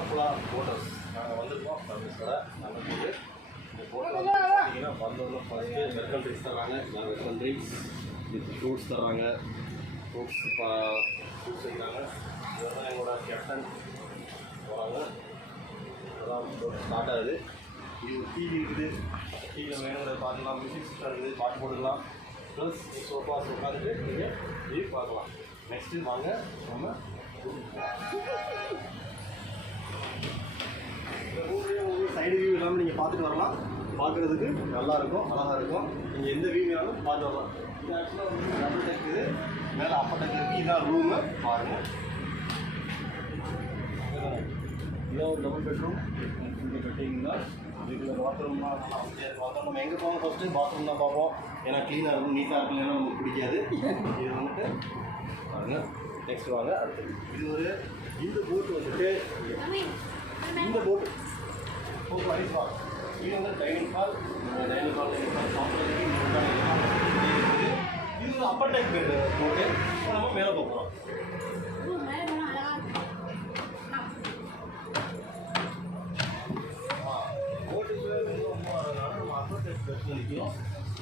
Alappuzha photos நாங்கள் வந்திருக்கோம் சர்வீஸோட நமக்கு இந்த போட்டோ பார்த்தீங்கன்னா வந்தோன்னு ஃபஸ்ட்டு வெல்கம் ட்ரிங்க்ஸ் தராங்க. வெல்கம் ட்ரிங்க்ஸ் வித் ஃப்ரூட்ஸ் தராங்க. ஃப்ரூட்ஸ் வைக்கிறாங்க. இதுதான் எங்களோட கேப்டன் போகிறாங்க. இதுதான் ஸ்டார்ட் ஆகுது. இது ஒரு டிவி இருக்குது. டிவியில் வேணுங்கிறத பார்த்துக்கலாம். மியூசிக் சிஸ்டம் இருக்குது, பாட்டு போட்டுக்கலாம். ப்ளஸ் சோஃபாஸ் உட்காந்துட்டு நீங்கள் வியூ பார்க்கலாம். நெக்ஸ்ட்டு வாங்க நம்ம இந்த ரூம்லேயே உங்களுக்கு சைடு வியூ இல்லாமல் நீங்கள் பார்த்துட்டு வரலாம். பார்க்குறதுக்கு நல்லாயிருக்கும், அழகாக இருக்கும். நீங்கள் எந்த வியூ வேணாலும் பார்த்து வரலாம். இது ஆக்சுவலாக வந்து டபுள் டெக் இது, மேலே அப்பர் டெக் இருக்குது. இதான் ரூமு பாருங்கள். இதான் ஒரு டபுள் பெட்ரூம். இங்கே பெட்டிங்கன்னா இதுக்குள்ள பாத்ரூம்லாம் நல்லா வசதியாக இருக்கும். அதான் நம்ம எங்கே போவோம் ஃபஸ்ட்டு பாத்ரூம் தான் பார்ப்போம். ஏன்னா க்ளீனாக இருக்கும், நீட்டாக இருக்கும். ஏன்னா நமக்கு பிடிக்காது. இது வந்துட்டு பாருங்கள். நெக்ஸ்ட் வாங்க அடுத்து. இது ஒரு இந்த போட்டு வந்துட்டு இந்த போட்டு ஐஸ் ஹால். இது வந்து டைனிங் ஹால். டைனிங் ஹால் சாப்பிட்றதுக்கு இது ஒரு அப்பர் டெக் பெட் போட்டு நம்ம மேலே போகிறோம்.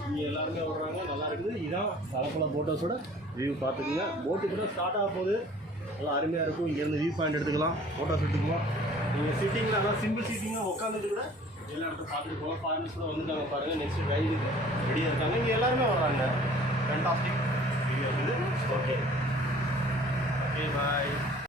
இங்கே எல்லாருமே விடுறாங்க, நல்லா இருக்குது. இதுதான் ஆலப்புழா போட்டோஸோட வியூ பார்த்துக்குங்க. போட்டு கூட ஸ்டார்ட் ஆக போகுது. நல்லா அருமையாக இருக்கும். இங்கேருந்து வியூ பாயிண்ட் எடுத்துக்கலாம், ஃபோட்டோஸ் எடுத்துக்கலாம். நீங்கள் சிட்டிங்கில் அதான் சிம்பிள் சீட்டிங்காக உட்காந்துட்டு கூட எல்லா இடத்துல பார்த்துட்டு போகலாம். ஃபாரினர்ஸ் கூட வந்துட்டாங்க பாருங்கள். நெக்ஸ்ட் ட்ரைவிங்க்கு ரெடியாக இருக்காங்க. இங்கே எல்லாருமே வர்றாங்க. ஃபேண்டாஸ்டிக் வீடியோ இருக்குது. Okay okay bye.